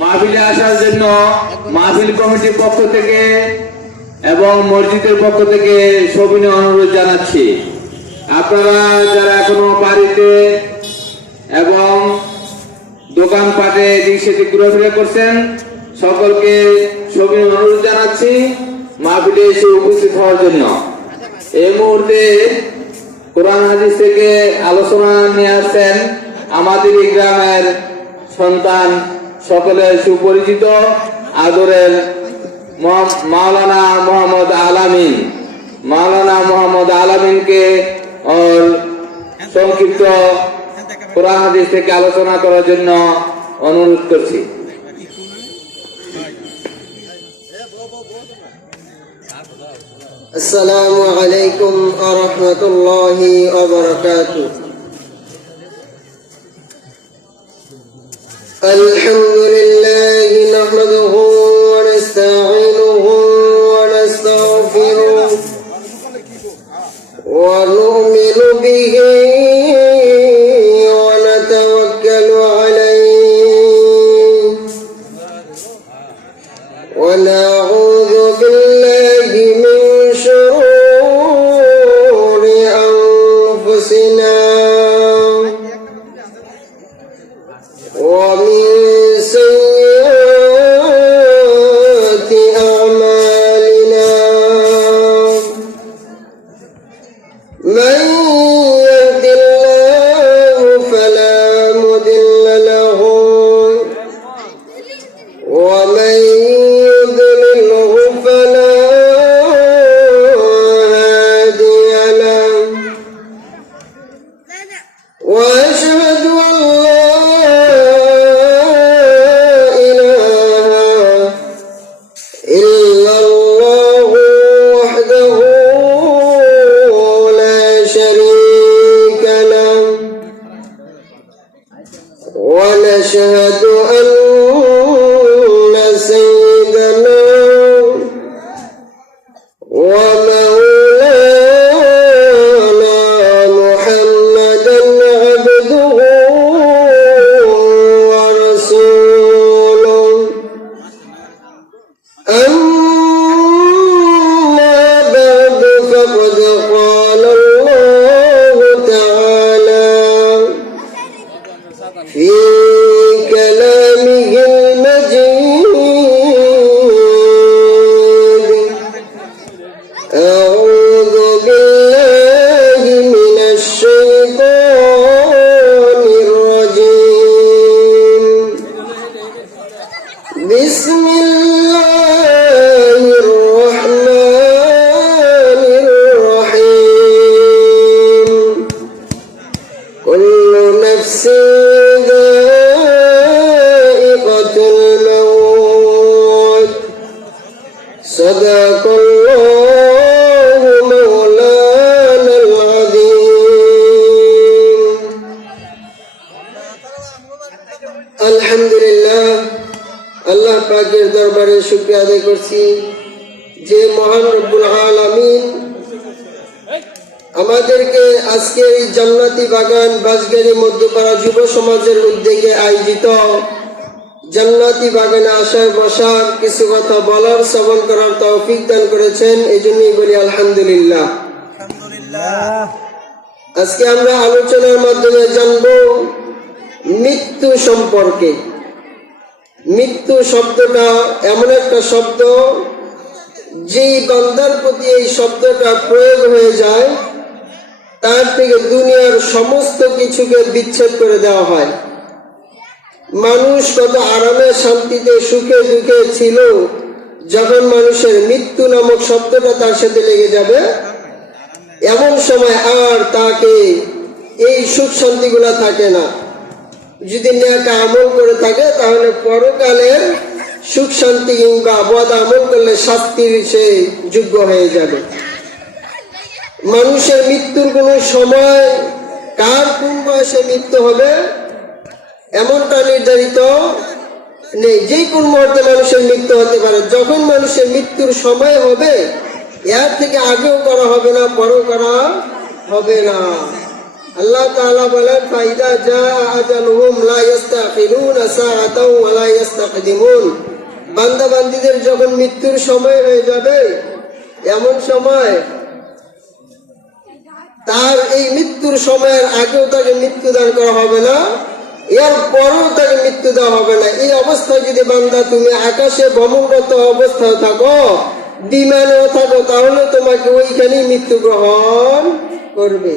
মাহফিলে আসার জন্য মাহফিল কমিটির পক্ষ থেকে এবং মসজিদের পক্ষ থেকে সবিনয় অনুরোধ জানাচ্ছি। আপনারা যারা এখনো বাড়িতে এবং দোকানপাটে এদিক সেদিক ঘোরাফেরা করছেন, সকলকে সবিনয় অনুরোধ জানাচ্ছি মাহফিলে এসে উপস্থিত হওয়ার জন্য। এই মুহূর্তে কোরআন হাদিস থেকে আলোচনা নিয়ে আসছেন আমাদের এই গ্রামের সন্তান, সকলের সুপরিচিত আদরের মাওলানা মোহাম্মদ আলামিন। মাওলানা মোহাম্মদ আলামিনকে সংক্ষিপ্ত কোরআন হাদিস থেকে আলোচনা করার জন্য অনুরোধ করছি। আসসালামু আলাইকুম ওয়া রাহমাতুল্লাহি ওয়া বারাকাতুহু। আলহামদুলিল্লাহি নাহমাদুহু ওয়া নাস্তাঈনুহু ওয়া নাস্তাগফিরুহু ওয়া নু'মিনু বিহি ওয়া নাতাওয়াক্কালু আলাইহি ওয়া নাউযু বিল্লাহি মিন শুরুরি আনফুসিনা ওয়া মিন সাইয়্যাতি আ'মালিনা মান ইয়াহদিল্লাহু ফালা মুদিল্লা লাহু ওয়া মান يضلله فلا هادي له وأشهد أن لا إله إلا الله وحده لا شريك له ونشهد أن سيدنا ومولانا محمدا عبده ورسوله أما بعد فقد قال الله تعالى في كلامه المجيد أعوذ بالله من الشيطان الرجيم بسم الله الرحمن الرحيم كل نفس ذائقة الموت صدق الله مولانا العظيم আলহামদুলিল্লাহ, আল্লাহ পাকের দরবারে শুকরিয়া আদায় করছি যে মহান রব্বুল আলামিন আমাদেরকে আজকে এই জান্নাতি বাগান বাঁশগাড়ি মধ্যপাড়া যুব সমাজের উদ্যোগে আয়োজিত জান্নাতি বাগানে আসার বসার কিছু কথা বলার শ্রবণ করার তৌফিক দান করেছেন, এই জন্যই বলি আলহামদুলিল্লাহ। আজকে আমরা আলোচনার মাধ্যমে জানব মৃত্যু সম্পর্কে। মৃত্যু শব্দটা এমন একটা শব্দ, যেই বান্দার প্রতি এই শব্দটা প্রয়োগ হয়ে যায় তার থেকে দুনিয়ার সমস্ত কিছুকে বিচ্ছেদ করে দেওয়া হয়। মানুষ কত আরামে শান্তিতে সুখে দুঃখে ছিল, যখন মানুষের মৃত্যু নামক শব্দটা তার সাথে লেগে যাবে, এমন সময় আর তাকে এই সুখ শান্তিগুলা থাকে না। যদি নেক আমল করে থাকে তাহলে পরকালের সুখ শান্তি কিংবা বদ আমল করলে শাস্তির সে যোগ্য হয়ে যাবে। মানুষের মৃত্যুর কোনো সময়, কার কোন বয়সে মৃত্যু হবে এমনটা নির্ধারিত নেই। যে কোন মুহূর্তে মানুষের মৃত্যু হতে পারে। যখন মানুষের মৃত্যুর সময় হবে, এর থেকে আগেও করা হবে না, পরেও করা হবে না। আল্লাহ তাআলা বলেন ফাইদা জা আজালুহুম লা ইস্তাখিরুনা সাআতাও ওয়া লা ইস্তাকদিমুন। বান্দা বান্দীদের যখন মৃত্যুর সময় হয়ে যাবে, এমন সময় তার এই মৃত্যুর সময়ের আগেও তাকে মৃত্যু দান করা হবে না, এর পরেও তাকে মৃত্যু দেওয়া হবে না। এই অবস্থায় যদি বান্দা তুমি আকাশে ভ্রমণরত অবস্থায় থাকো, বিমানেও থাকো, তাহলে তোমাকে ওইখানেই মৃত্যু গ্রহণ করবে।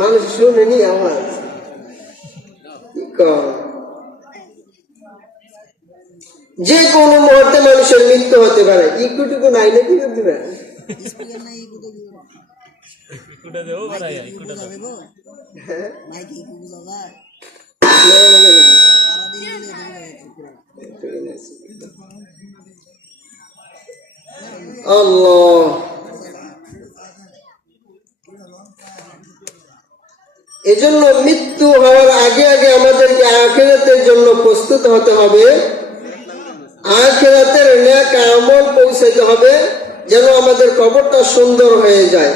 মানুষ শুনেনি আওয়াজ যে কোনো মুহূর্তে মানুষের মৃত্যু হতে পারে। ইকুটুকু নাই নাকি দিবে আল্লাহ। এজন্য মৃত্যু হওয়ার আগে আগে আমাদেরকে আখিরাতের জন্য প্রস্তুত হতে হবে, আখিরাতের নেক আমল পৌঁছাতে হবে, যেন আমাদের কবরটা সুন্দর হয়ে যায়।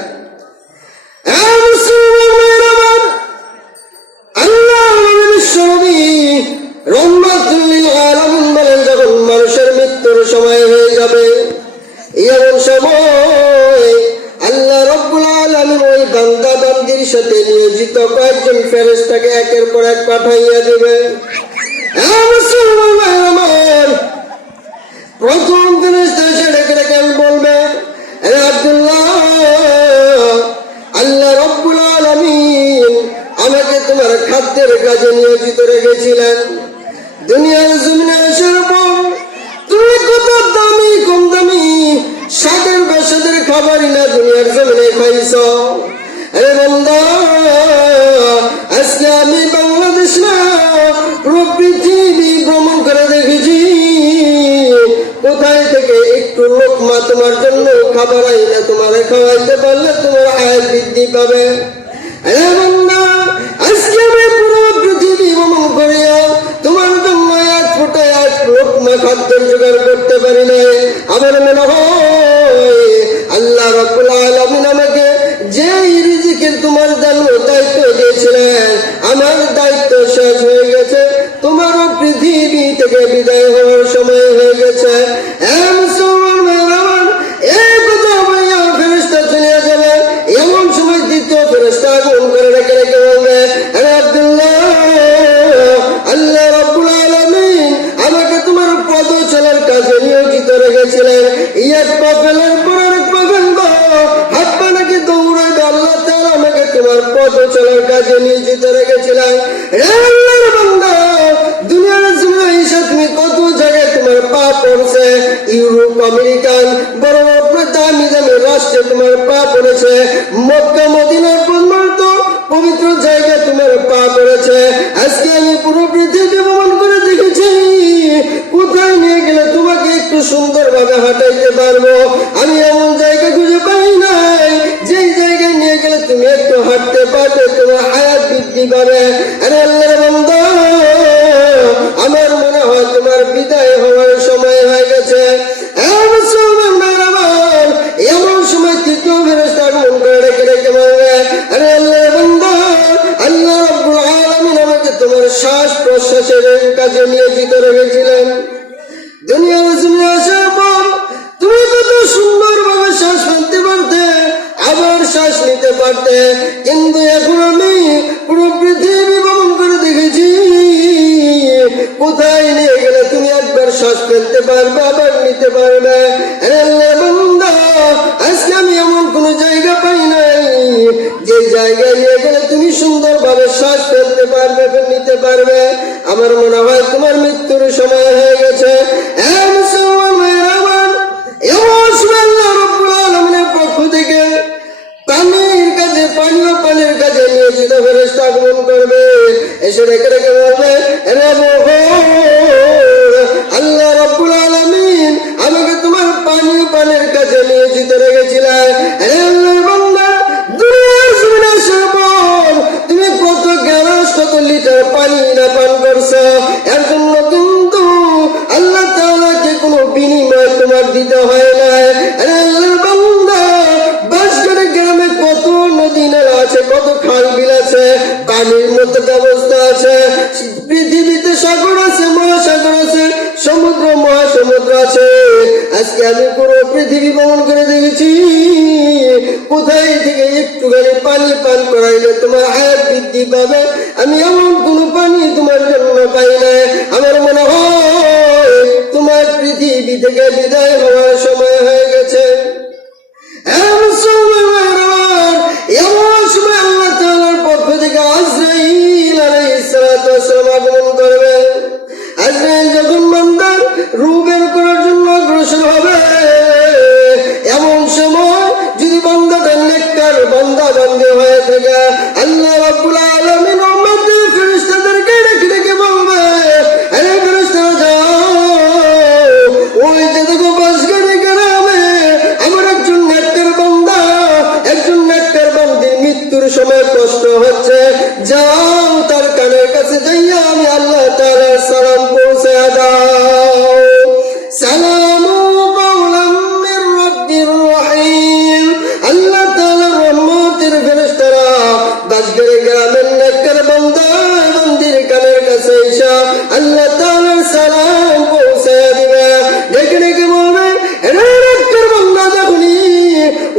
যখন মানুষের মৃত্যুর সময় হয়ে যাবে, এমন সময় আল্লাহ রাব্বুল আলামিন ওই বান্দা বান্দির সাথে নিয়োজিত কয়েকজন ফেরেশতাকে একের পর এক পাঠাইয়া দিবে। প্রথম ফেরেশতা এসে ডেকে ডেকে বলবে, আব্দুল্লাহ, আল্লাহ রাব্বুল আলামিন আমাকে তোমার খাদ্যের কাজে নিয়োজিত রেখেছিলেন। দুনিয়ার জমিনে আসার পর তুমি কত দামি কম দামি সাগর বাসাদের খাবারই না দুনিয়ার জমিনে খাইছ। আরে বান্দা, আজকে আমি বাংলাদেশ না পুরো পৃথিবী ভ্রমণ করে দেখেছি, কোথায় থেকে একটু লোকমা তোমার জন্য খাবার আইনা তোমার খাওয়াইতে পারলে তোমার আয় বৃদ্ধি পাবে। আরে বান্দা, আজকে আমি পুরো পৃথিবী ভ্রমণ করিয়া তোমার জন্য এক ফুটে এক লোকমা খাদ্যের জোগাড় করতে পারি না। আমার মনে হয় আল্লাহ রাব্বুল আলামিন আমাকে যেই রিজিকের তোমার জন্য দায়িত্ব দিয়েছিলেন, আমার দায়িত্ব শেষ হয়ে গেছে, তোমারও পৃথিবী থেকে বিদায় হওয়ার সময় হয়ে গেছে। ফেরেশতা চলে যাবে, এমন সময় দ্বিতীয় ফেরেশতা আগমন করে রেখে রেখে বলবে, আরে আব্দুল্লাহ, আল্লাহ রাব্বুল আলামিন আমাকে তোমার পদ চলার কাজে নিয়োজিত রেখেছিলেন। এক পা ফেলার পর আরেক পা ফেলবো, হাত পা নাকি দৌড়াইবে, আল্লাহ তাআলা আমাকে তোমার পদ চলার কাজে নিয়োজিত রেখেছিলেন। আল্লাহর বান্দা, দুনিয়ার জমিনে এসে তুমি কত জায়গায় তোমার পা পড়ছে, ইউরোপ, আমেরিকান বড় বড় দামি দামি রাষ্ট্রে তোমার পা পড়েছে, মক্কা মদিনার পর্যন্ত পবিত্র জায়গায় তোমার পা পড়েছে। আজকে আমি পুরো পৃথিবী ভ্রমণ করে দেখেছি, কোথায় নিয়ে গেলে তোমাকে একটু সুন্দর ভাবে হাঁটাইতে পারবো, আমি এমন জায়গা খুঁজে পাই নাই যেই জায়গায় নিয়ে গেলে তুমি একটু হাঁটতে পারবে, তোমার হায়াত বৃদ্ধি পাবে। আরে আল্লাহর বান্দা, আমার মনে হয় তোমার বিদায় হওয়ার সময় হয়ে গেছে। এমন সময় তৃতীয় ফেরেশতা আগমন করে রেখে রেখে বলবে, আরে আল্লাহর বান্দা, আল্লাহ রাব্বুল আলামিন আমাকে তোমার শ্বাস প্রশ্বাসের কাজে নিয়োজিত রেখেছিলেন। দুনিয়ার জমিনে আসার পর তুমি কত সুন্দর ভাবে শ্বাস ফেলতে পারতে, আবার শ্বাস নিতে পারতে, কিন্তু এখন আমি পুরো পৃথিবী ভ্রমণ করে দেখেছি, কোথায় নিয়ে গেলে তুমি একবার শ্বাস ফেলতে পারবে, আবার নিতে পারবে। আল্লাহর বান্দা, আজকে আমি এমন কোন জায়গা পাই নাই যে জায়গায় নিয়ে গেলে তুমি সুন্দর ভাবে শ্বাস ফেলতে পারবে, নিতে পারবে। আমার মনে হয় তোমার মৃত্যুর সময় হয়ে গেছে। পক্ষ থেকে পানির কাজে পানির কাজে নিয়োজিত ফেরেশতা আগমন করবে, এসে রেখে রেখে বলবে, আল্লাহ রাব্বুল আলামিন আমাকে তোমার পানির কাজে নিয়োজিত রেখেছিলেন। আল্লাহর বান্দা, দুনিয়ার জমিনে আসার পর তুমি কত গ্লাস কত লিটার পানি না পান করছো, এর জন্য কিন্তু আল্লাহ তাআলাকে কোনো বিনিময় তোমার দিতে হয় না। আল্লাহর বান্দা, বাঁশখালী গ্রামে কত নদী আছে, পৃথিবীতে সাগর আছে, মহাসাগর আছে, সমুদ্র মহাসমুদ্র আছে। আজকে আমি পুরো পৃথিবী ভ্রমণ করে দেখেছি, কোথায় থেকে একটুখানি পানি পান করাইলে তোমার হায়াত বৃদ্ধি পাবে, আমি এমন কোন পানি তোমার জন্য পাই না। আমার মনে হয় তোমার পৃথিবী থেকে বিদায় হওয়ার সময় হয়ে গেছে। এমন সময় আল্লাহ তাআলার পক্ষ থেকে আজরাইল আলাইহিস সালাতু ওয়াস সালাম আগমন করবে। আজরাইল যখন বান্দার রূহ বের করার জন্য অগ্রসর হবে, এমন সময় যদি বান্দাটা নেককার বান্দা বান্দী হয়ে থাকে, আল্লাহ রাব্বুল আলামিন উম্মতের ফেরেশতাদেরকে ডেকে ডেকে বলবে, আরে ফেরেশতারা যাও, ওই যে দেখো বাসগাড়ি গ্রামে আমার একজন নেককার বান্দা, একজন নেককার বান্দির মৃত্যুর সময় কষ্ট হচ্ছে, যাও তার কানের কাছে যাইয়া আমি আল্লাহ তাআলার সালাম পৌঁছে দাও। সালামু কাওলাম মির রাব্বির রহিম। আল্লাহ তাআলার রহমতের ফেরেশতারা বাসগাড়ি গ্রামের নেককার বান্দা বান্দির কানের কাছে এসে আল্লাহ তাআলার সালাম পৌঁছে দিবে, ডেকে ডেকে বলবে, এরে নেককার বান্দা, যখনই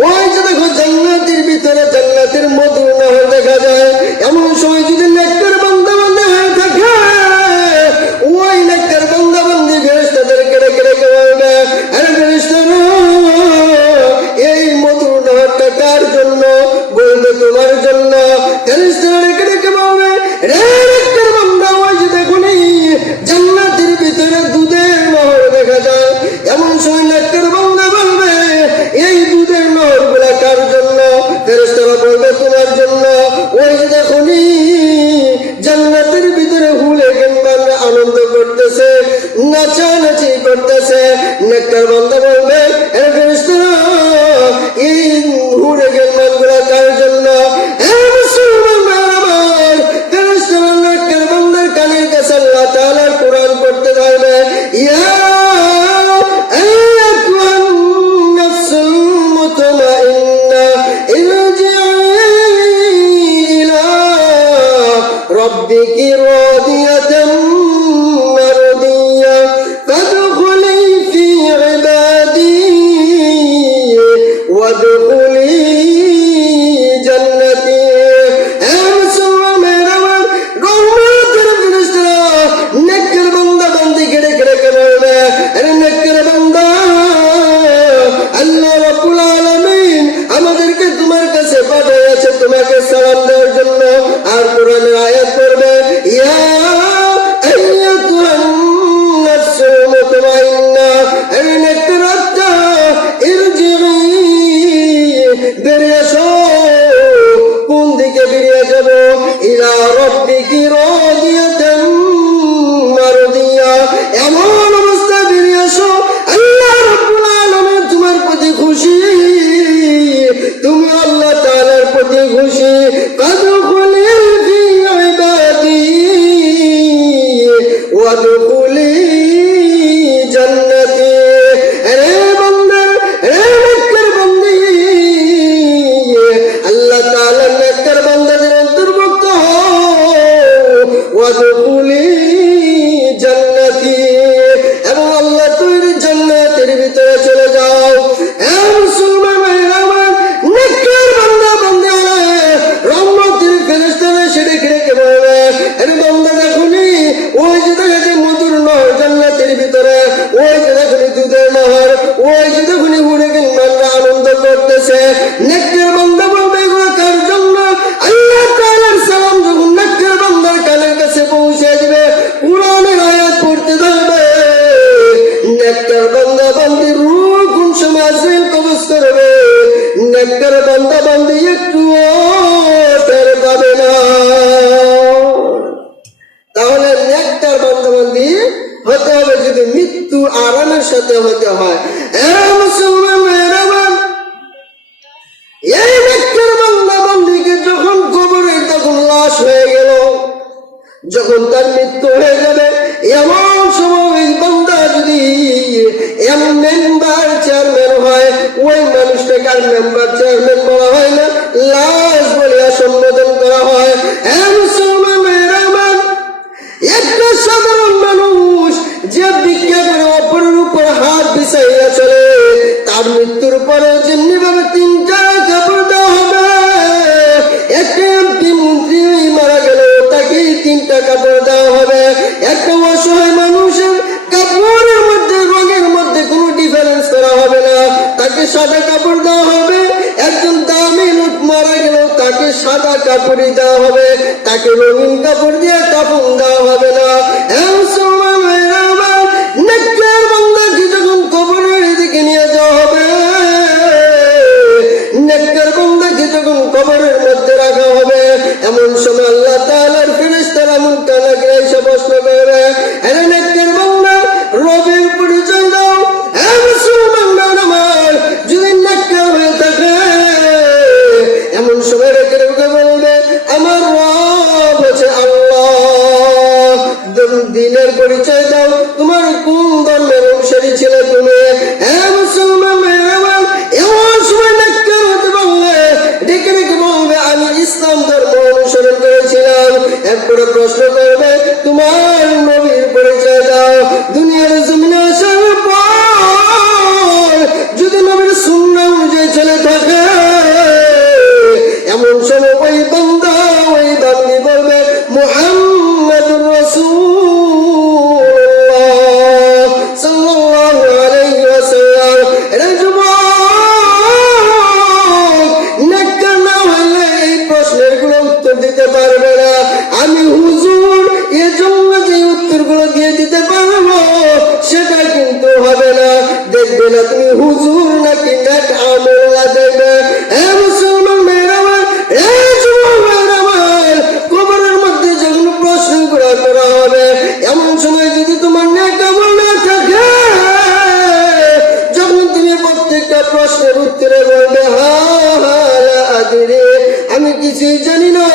ওই যে দেখো জান্নাতের ভিতরে জান্নাতের মধুর নহর দেখা যায়, এমন সময় যদি নেককার বান্দা বান্দা হয়ে থাকে, ওই নেককার বান্দা বান্দি ফেরেশতাদেরকে ডেকে ডেকে বলবে, আরে ফেরেশতারা, এই মধুর নহরটা কার জন্য? বলবে তোমার জন্য। ফেরেশতারা ডেকে ডেকে বলবে, রে নেককার বান্দা, ওই যে দেখুনি জান্নাতের ভিতরে দুধের নহর দেখা যায়, এমন সময় নেককার বান্দা বলবে, এই দুধের নহর গুলা কার জন্য? ফেরেশতারা বলবে তোমার জন্য। ওই যে দেখুনি জান্নাতের ভিতরে হুলে গেনবান আনন্দ করতেছে, নাচানাচি করতেছে, নেককার বান্দা বলবে, এ ফেরেশতারা, এই হুলে গেনবান গুলা কার জন্য? ফেরেশতারা নেককার বান্দার কানের কাছে আল্লাহ তাআলার কোরআন পড়তে থাকবে, ইয়া আইয়াতুহান নাফসুল মুতমাইন্না ইরজিই ইলা রাব্বিকি রাদিয়াতান মারদিয়া ফাদখুলি ফি ইবাদি ওয়াদখুলি জান্নাতি। নেককার বান্দা বান্দিকে ডেকে ডেকে বলবে, আরে নেককার বান্দা, আল্লাহ রাব্বুল আলামিন আমাদেরকে তোমার কাছে পাঠিয়েছে তোমাকে সালাম দেওয়ার জন্য। আর কোরআনের আয়াত পড়বে, ইয়া আইয়াতুহান নাফসুল মুতমাইন্না, আরে নেককার আত্মা, ইরজিই, বেরিয়ে আসো। কোন দিকে বেরিয়ে যাব? ইলা রাব্বিকি রাদিয়াতান মারদিয়া, এমন অবস্থা বেরিয়ে আসো আল্লাহ রাব্বুল আলামিন তোমার প্রতি খুশি, তুমি আল্লাহ তাআলার প্রতি খুশি। ফাদখুলি ফি ইবাদি ওয়াদখুলি জান্নাতি। আরে বান্দা, আরে নেককার বান্দি, আল্লাহ তাআলার নেককার বান্দাদের অন্তর্ভুক্ত হও, ওয়াদখুলি জান্নাতি, এবং আল্লাহ তৈরি জান্নাতের ভিতরে চলে যাও। এ মুসলমান ভাইরা আমার, নেককার বান্দা বান্দি রহমতের ফেরেশতারা সেটা ডেকে বলবে, আরে বান্দা, দেখুনি ওই যে দেখেছে মধুর নহর জান্নাতের ভিতরে, ওই যে দেখুনি দুধের নহর, ওই যে দেখুনি উড়ে গেল বান্দা আনন্দ করতেছে। নেককার বান্দা বলবে, এগুলো কার জন্য? আল্লাহ তাআলার সালাম যখন নেককার বান্দার কানের কাছে পৌঁছে দিবে, কোরআনের আয়াত পড়তে থাকবে, নেককার বান্দা বান্দির রূহ কোন সময় আজরাইল কবজ করবে, নেককার বান্দা বান্দি একটুও টের পাবে না। তাহলে নেককার বান্দা বান্দি হতে হবে যদি মৃত্যু আরামের সাথে হতে হয়। এ মুসলমান ভাইরা আমার, এই নেককার বান্দা বান্দিকে যখন কবরে তখন লাশ হয়ে গেল, যখন তার মৃত্যু হয়ে যাবে, এমন সময় বান্দা যদি মেম্বার চেয়ারম্যান হয়, ওই মানুষটাকে আর মেম্বার চেয়ারম্যান বলা হয় না, লাশ বলিয়া সম্বোধন করা হয়। মুসলমান ভাইরা আমার, আর মৃত্যুর পরে যেমনি ভাবে তিনটা কাপড় দেওয়া হবে, একটা মন্ত্রী মারা গেল তাকে তিনটা কাপড় দেওয়া হবে। একটা অসহায় মানুষের কাপড়ের মধ্যে রঙের মধ্যে কোনো ডিফারেন্স করা হবে না, তাকে সাদা কাপড় দেওয়া হবে। একজন দামি লোক মারা গেল তাকে সাদা কাপড়ই দেওয়া হবে, তাকে রঙিন কাপড় দিয়ে কাপড় দেওয়া হবে না। নেককার বান্দাকে যখন কবরের দিকে নিয়ে যাওয়া হবে, নেককার বান্দাকে যখন কবরের মধ্যে রাখা হবে, এমন সময় আল্লাহ তাআলার ফেরেশতারা মুনকারকে এসে প্রশ্ন করবে, আরে নেককার বান্দা রবের পরিচয় দাও। হে মুসলমান আমার, যদি নেককার হয়ে থাকে এমন সময় রেখে বলবে আমার রব হচ্ছে আল্লাহ। দিনের পরিচয় দাও, তোমার কোন ধর্মের অনুসারী ছিলে তুমি? হে মুসলমান আমার, এমন সময় নেককার হতে পারলে ডেকে ডেকে বলবে আমি ইসলাম ধর্ম অনুসরণ করেছিলাম। এরপরে প্রশ্ন করবে তোমার নবীর পরিচয় দাও। দুনিয়ার জমিনে আসার পর যদি নবীর সুন্নাহ অনুযায়ী চলে থাকে, এমন সময় ওই বান্দা ওই বান্দি বলবে মুহাম্মাদুর রাসূলুল্লাহ সাল্লাল্লাহু আলাইহি ওয়াসাল্লাম। এরা যুবক, নেককার না হলে এই প্রশ্নের গুলো উত্তর দিতে পারবে না। আমি হুজুর এজন্য যে উত্তরগুলো দিয়ে দিতে পারবো সেটা কিন্তু হবে না। দেখবে না তুমি হুজুর নাকি নেক আমলা দেখবে। হে মুসলমান মেয়েরা আমার, হে যুবক মেয়েরা আমার, কবরের মধ্যে যখন প্রশ্ন করা হবে, এমন সময় যদি তোমার নেক আমল না থাকে, যখন তুমি প্রত্যেকটা প্রশ্নের উত্তরে বলবে হা হা লা আদরি, আমি কিছুই জানি না,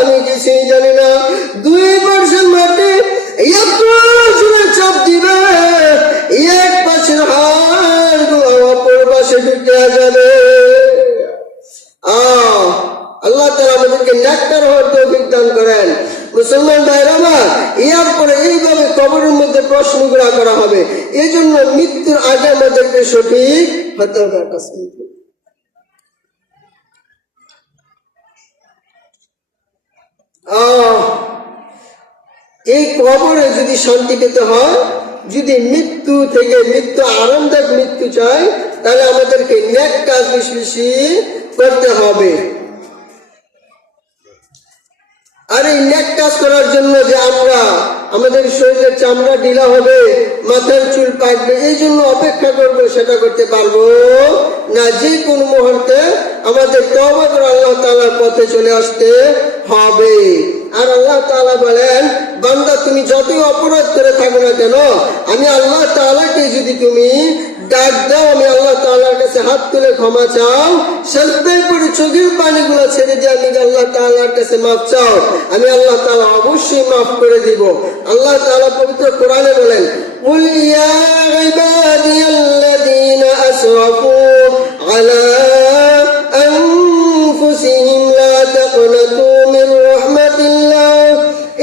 আমি কিছুই জানি না, 2% মাটি এত জোরে চাপ দিবে, এক পাশের হাড় অপর পাশে ঢুকে যাবে। আল্লাহ তাআলা আমাদেরকে নেককার হওয়ার তৌফিক দান করেন। মুসলমান ভাইরা আমার, এরপরে এইভাবে কবরের মধ্যে প্রশ্নগুলো করা হবে। এই জন্য মৃত্যুর আগে আমাদেরকে সঠিক হতে হবে। এই কবরে যদি শান্তি পেতে হয়, যদি মৃত্যু থেকে মৃত্যু আরামদায়ক মৃত্যু চাই, তাহলে আমাদেরকে নেক কাজ বেশি বেশি করতে হবে। আর এই নেক কাজ করার জন্য যে আমরা আমাদের শরীরের চামড়া ঢিলা হবে, মাথার চুল পাকবে, এই জন্য অপেক্ষা করবো, সেটা করতে পারবো না। যে কোনো মুহূর্তে আমাদের তওবা করে আল্লাহ তাআলার পথে চলে আসতে হবে। আর আল্লাহ তাআলা বলেন, বান্দা তুমি যতই অপরাধ করে থাকো না কেন, আমি আল্লাহ তাআলাকে যদি তুমি ডাক দাও, আমি আল্লাহ তাআলার কাছে হাত তুলে ক্ষমা চাও, সিজদায় পড়ে চোখের পানিগুলো ছেড়ে দিয়ে আমি আল্লাহ তাআলার কাছে মাফ চাও, আমি আল্লাহ তাআলা অবশ্যই মাফ করে দিব। আল্লাহ তাআলা পবিত্র কোরআনে বলেন, কুল ইয়া ইবাদিয়াল্লাযীনা আসরাফু আলা আনফুসিহিম লা তাকনাতু মির রাহমাতিল্লাহ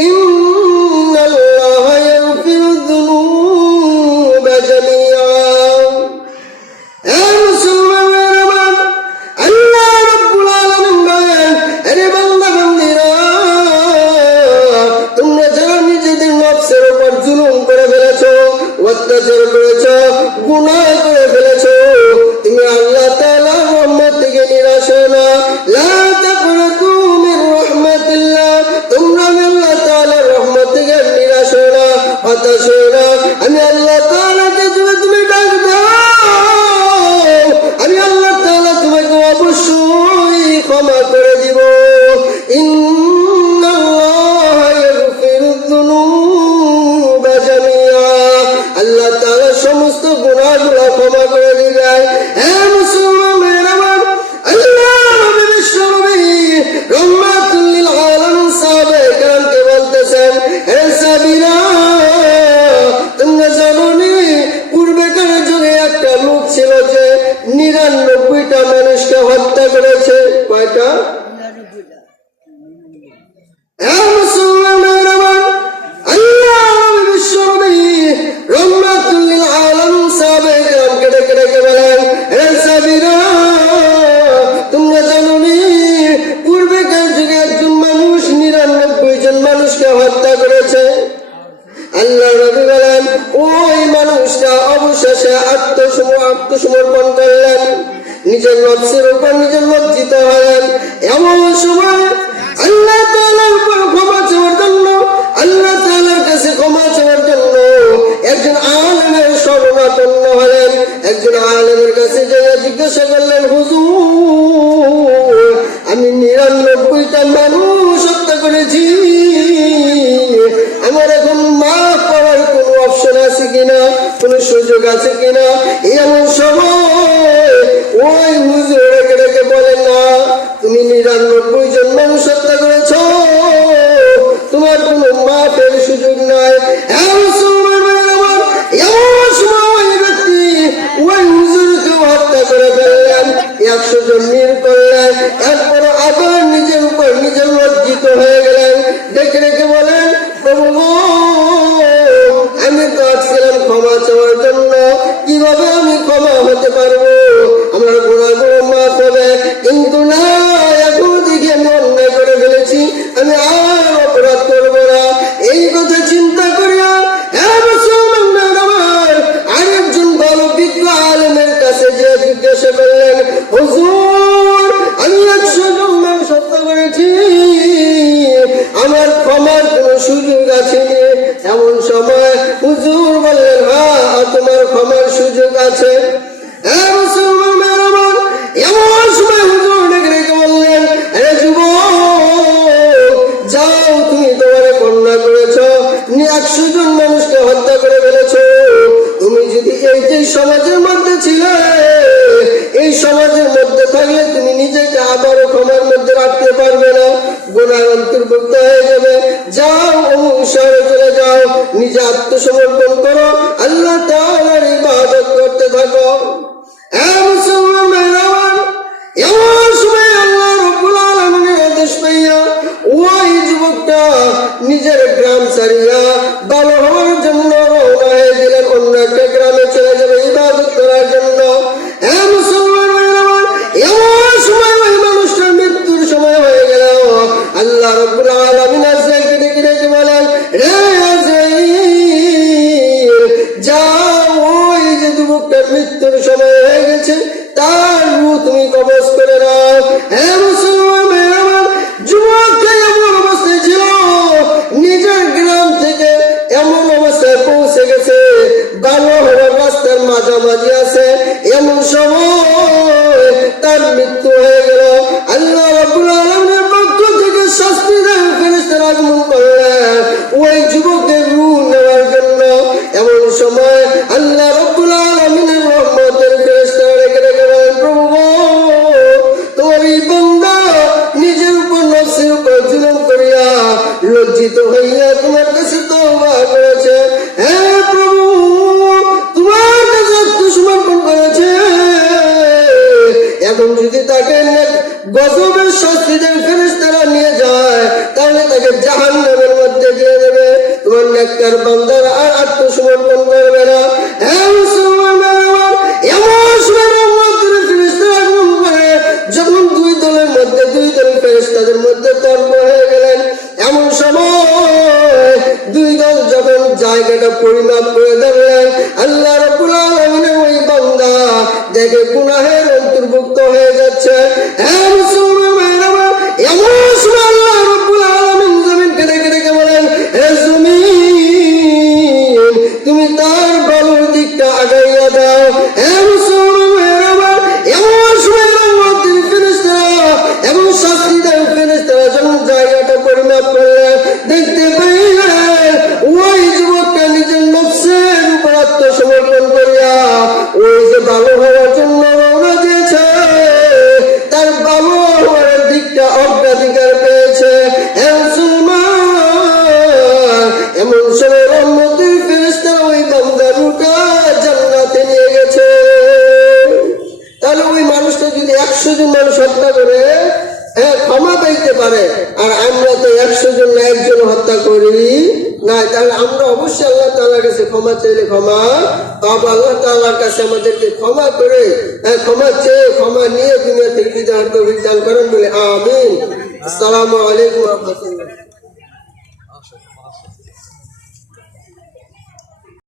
ইন্নাল্লাহা ইয়াগফিরুয যুনুবা জামিআ। আল্লাহ রাব্বুল আলামিন বলেন, আরে বান্দা বান্দীরা, তোমরা যারা নিজেদের নফসের উপর জুলুম করে ফেলেছো, অত্যাচার করেছো, গুনাহ করে ফেলেছো, তুমি আল্লাহ তাআলার রহমত থেকে নিরাশ হও না। লা তাকনাতু মির রাহমাতিল্লাহ, তোমরা আল্লাহ তাআলার রহমত থেকে নিরাশ হও না, হতাশ হও না। আমি আল্লাহ তাআলাকে তুমি ডাক দাও, আমি আল্লাহ তাআলা তোমাকে অবশ্যই ক্ষমা করে দিব। ইন্নাল্লাহা ইয়াগফিরুয যুনুবা জামিআ, আল্লাহ তাআলা সমস্ত গুনাহগুলো ক্ষমা করে দিবেন। হে মুসলমান আমার, আল্লাহ নবী বিশ্বনবী রাহমাতুল লিল আলামিন সাহাবায়ে কেরামকে বলতেছেন, হে সাহাবীরা, তোমরা জানো নি পূর্বেকার যুগে একটা লোক ছিল যে 99টা মানুষকে হত্যা করেছে। কয়টা? মুসলমানের আমার, আল্লাহ নবী বিশ্বনবী রাহমাতুল লিল আলামিন সাহাবায়ে কেরামকে ডেকে ডেকে বলেন, ওই মানুষটা অবশেষে আত্মসমর্পণ করলেন, নিজের নফসের উপর নিজের লজ্জিত হলেন। এমন সময় আল্লাহ তাআলার উপর ক্ষমা চাওয়ার জন্য, আল্লাহ তাআলার কাছে ক্ষমা চাওয়ার জন্য একজন আলেমের শরণাপন্ন হলেন। একজন আলেমের কাছে গিয়ে জিজ্ঞাসা করলেন, হুজুর, আমি ৯৯টা মানুষ হত্যা করেছি, আমার এখন মাফ করার কোনো অপশন আছে কিনা, কোনো সুযোগ আছে কিনা? এমন সময় ওই হুজুর রেখে রেখে বলেন, না, তুমি ৯৯ জন মানুষ হত্যা করেছ, তোমার কোনো মাফের সুযোগ নাই। এমন সময় ওই ব্যক্তি ওই হুজুরকে হত্যা করে ফেললেন, ১০০ জন নির করলেন। এরপর আবার নিজের উপর নিজের লজ্জিত হয়ে গেলেন, ডেকে রেখে বলেন, প্রভু গো, আমি তো আসছিলাম ক্ষমা চাওয়ার জন্য, কিভাবে আমি ক্ষমা হতে পারবো? আমার গুনাহগুলো মাফ হবে, কিন্তু না, এখন দেখি আমি অন্যায় করে ফেলেছি, আমি আর অপরাধ করবো না। এই কথা চিন্তা করিয়া আরেকজন ভালো বিজ্ঞ আলেমের কাছে যে জিজ্ঞাসা করলেন, হুজুর, আমি ১০০ জন মানুষ হত্যা করেছি, আমার ক্ষমার কোন সুযোগ আছে? এমন সময় হুজুর বললেন, হ্যাঁ, তোমার ক্ষমার সুযোগ আছে। এমন সময় হুজুর ডেকে রেখে বললেন, আরে যুবক, যাও, তুমি তোমার কন্যা করেছ, ১০০ জন মানুষকে হত্যা করে ফেলেছ। তুমি যদি এই যে সমাজের মধ্যে ছিলে, এই সমাজের মধ্যে থাকলে তুমি নিজেকে আবারও ক্ষমার মধ্যে রাখতে পারবে না, গুনাহ অন্তর্ভুক্ত হয়ে যাবে। যাও, অমুক শহরে চলে যাও, নিজে আত্মসমর্পণ করো, আল্লাহ তাআলার ইবাদত করতে থাকো। এমন সময় আল্লাহ রাব্বুল আলামিনের আদেশ পাইয়া ওই যুবকটা নিজের গ্রাম ছাড়িয়া ভালো হওয়ার জন্য রওনা হয়ে গেলেন, অন্য একটা গ্রামে চলে যাবে ইবাদত করার জন্য। এমন সময় ওই মানুষটার মৃত্যুর সময় হয়ে গেল। আল্লাহ রাব্বুল আলামিন আজরাইলকে ডেকে ডেকে বলেন, রে আজরাইল, যাও, ওই যে যুবকটার মৃত্যুর সময় হয়ে গেছে, তার রূহ তুমি কবজ করে নাও। হ্যাঁ মুসলমান, যুবকটা এমন অবস্থায় ছিল, নিজের গ্রাম থেকে এমন অবস্থায় পৌঁছে গেছে, ভালো হওয়ার রাস্তার মাঝামাঝি আছে, এমন সময় তার মৃত্যু হয়ে গেল। আল্লাহ রাব্বুল আলামিনের পক্ষ থেকে শাস্তিদায়ক ফেরেশতারা আগমন করলেন ওই যুবকের রূহ নেওয়ার জন্য। এমন সময় আল্লাহ রাব্বুল আলামিনের রহমতের ফেরেশতারা রেখে রেখে বলেন, প্রভু গো, তোমার এই বান্দা নিজের উপর নফসের উপর জুলুম করিয়া লজ্জিত হইয়া তোমার কাছে তওবা করেছে। হ্যাঁ প্রভু, তোমার কাছে আত্মসমর্পণ করেছে। এখন যদি তাকে গজবের শাস্তি দেন ফেরেশতারা নিয়ে যায়, তাহলে তাকে জাহান্নামের মধ্যে দিয়ে দেবে। তোমার নেককার বান্দার আর আত্মসমর্পণ করবে না। হ্যাঁ মুসলমান, এমন সময় রহমতের ফেরেশতারা আগমন করে, যখন দুই দলের মধ্যে, দুই দল ফেরেশতাদের মধ্যে তর্ক হয়ে গেলেন। এমন সময় দুই দল যখন জায়গাটা পরিমাপ করে ধরলেন, আল্লাহ রাব্বুল আলামিনের ওই বান্দা দেখে গুনাহের অন্তর্ভুক্ত হয়ে যাচ্ছে। হ্যাঁ মুসলমান, এমন সময় আল্লাহ রাব্বুল আলামিন জমিনকে ডেকে ডেকে বলেন, হে জমিন, তুমি তার ভালোর দিকটা আগাইয়া দাও। হ্যাঁ মুসলমান, এমন সময় রহমতের ফেরেশতারা এবং শাস্তিদায়ক ফেরেশতারা যখন জায়গাটা পরিমাপ করলেন, দেখতে পাইলেন ওই যুবকটা নিজের নফসের উপর আত্মসমর্পণ করিয়া ওই যে ভালো হওয়ার জন্য রওনা দিয়েছে, তার ভালো হওয়ার দিকটা অগ্রাধিকার পেয়েছে। এমন সময় রহমতের ফেরেশতারা ওই বান্দার রূহটা জান্নাতে নিয়ে গেছে। তাহলে ওই মানুষটা যদি ১০০ জন মানুষ হত্যা করে ক্ষমা পাইতে পারে, আর আমরা তো ১০০ জন না, একজন হত্যা করি না, তাহলে আমরা অবশ্যই আল্লাহ তাআলার কাছে ক্ষমা চাইলে ক্ষমা পাবো। আল্লাহ তাআলার কাছে আমাদেরকে ক্ষমা করে, ক্ষমা চেয়ে, ক্ষমা নিয়ে দুনিয়া থেকে বিদায় তৌফিক দান করেন বলে আমিন। আসসালামু আলাইকুম ওয়া রাহমাতুল্লাহ।